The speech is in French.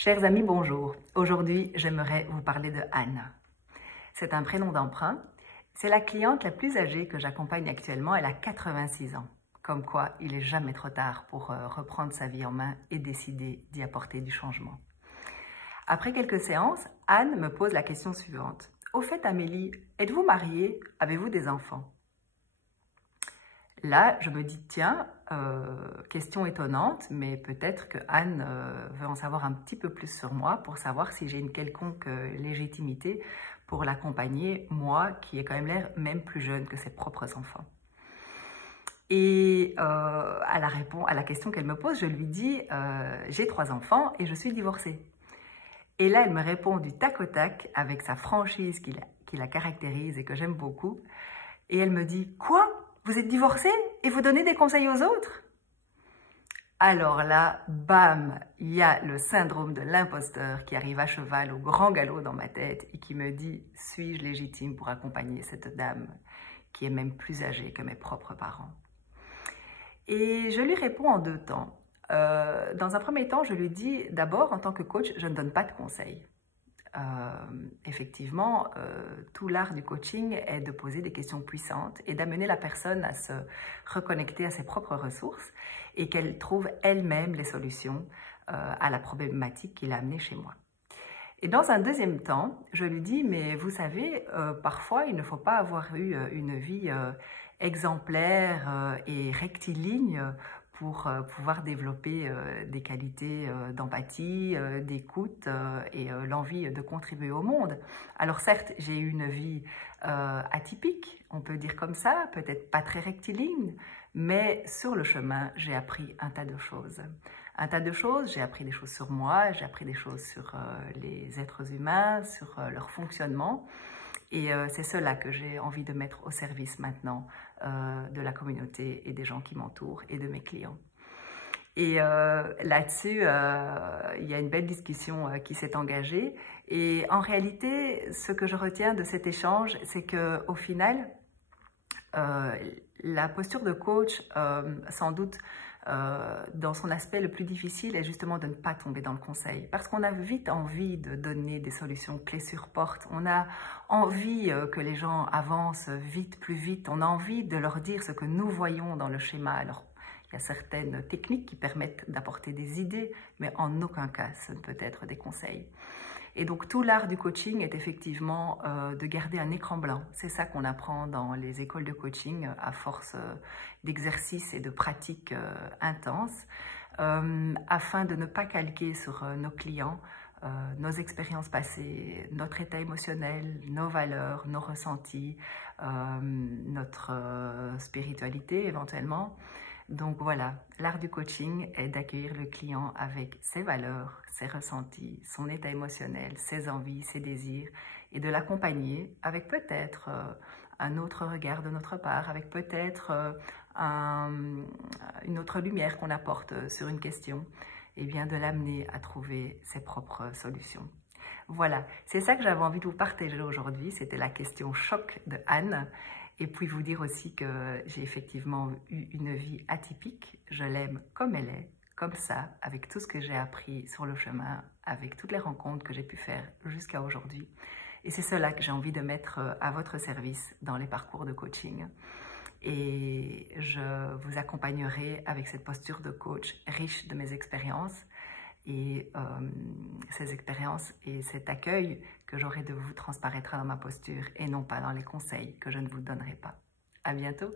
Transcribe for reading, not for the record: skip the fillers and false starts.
Chers amis, bonjour. Aujourd'hui, j'aimerais vous parler de Anne. C'est un prénom d'emprunt. C'est la cliente la plus âgée que j'accompagne actuellement. Elle a 86 ans. Comme quoi, il n'est jamais trop tard pour reprendre sa vie en main et décider d'y apporter du changement. Après quelques séances, Anne me pose la question suivante. Au fait, Amélie, êtes-vous mariée? Avez-vous des enfants? Là, je me dis, tiens, question étonnante, mais peut-être que Anne veut en savoir un petit peu plus sur moi pour savoir si j'ai une quelconque légitimité pour l'accompagner, moi, qui ai quand même l'air même plus jeune que ses propres enfants. Et à la question qu'elle me pose, je lui dis, j'ai 3 enfants et je suis divorcée. Et là, elle me répond du tac au tac avec sa franchise qui la caractérise et que j'aime beaucoup. Et elle me dit, quoi? Vous êtes divorcée et vous donnez des conseils aux autres? Alors là, bam, il y a le syndrome de l'imposteur qui arrive à cheval au grand galop dans ma tête et qui me dit, suis-je légitime pour accompagner cette dame qui est même plus âgée que mes propres parents? Et je lui réponds en 2 temps. Dans un premier temps, je lui dis, d'abord, en tant que coach, je ne donne pas de conseils. Effectivement, tout l'art du coaching est de poser des questions puissantes et d'amener la personne à se reconnecter à ses propres ressources et qu'elle trouve elle-même les solutions à la problématique qui l'a amenée chez moi. Et dans un deuxième temps, je lui dis, mais vous savez, parfois il ne faut pas avoir eu une vie exemplaire et rectiligne pour pouvoir développer des qualités d'empathie, d'écoute et l'envie de contribuer au monde. Alors certes, j'ai eu une vie atypique, on peut dire comme ça, peut-être pas très rectiligne, mais sur le chemin, j'ai appris un tas de choses. Un tas de choses, j'ai appris des choses sur moi, j'ai appris des choses sur les êtres humains, sur leur fonctionnement. Et c'est cela que j'ai envie de mettre au service maintenant de la communauté et des gens qui m'entourent et de mes clients. Et là-dessus, il y a une belle discussion qui s'est engagée. Et en réalité, ce que je retiens de cet échange, c'est qu'au final, la posture de coach, sans doute, dans son aspect le plus difficile est justement de ne pas tomber dans le conseil. Parce qu'on a vite envie de donner des solutions clés sur porte. On a envie que les gens avancent vite, plus vite. On a envie de leur dire ce que nous voyons dans le schéma. Alors, il y a certaines techniques qui permettent d'apporter des idées, mais en aucun cas, ce ne peut être des conseils. Et donc, tout l'art du coaching est effectivement de garder un écran blanc. C'est ça qu'on apprend dans les écoles de coaching à force d'exercices et de pratiques intenses, afin de ne pas calquer sur nos clients nos expériences passées, notre état émotionnel, nos valeurs, nos ressentis, notre spiritualité éventuellement. Donc voilà, l'art du coaching est d'accueillir le client avec ses valeurs, ses ressentis, son état émotionnel, ses envies, ses désirs et de l'accompagner avec peut-être un autre regard de notre part, avec peut-être une autre lumière qu'on apporte sur une question et bien de l'amener à trouver ses propres solutions. Voilà, c'est ça que j'avais envie de vous partager aujourd'hui, c'était la question choc de Anne. Et puis vous dire aussi que j'ai effectivement eu une vie atypique, je l'aime comme elle est, comme ça, avec tout ce que j'ai appris sur le chemin, avec toutes les rencontres que j'ai pu faire jusqu'à aujourd'hui. Et c'est cela que j'ai envie de mettre à votre service dans les parcours de coaching. Et je vous accompagnerai avec cette posture de coach riche de mes expériences et ces expériences et cet accueil que j'aurai de vous transparaîtra dans ma posture et non pas dans les conseils que je ne vous donnerai pas. À bientôt!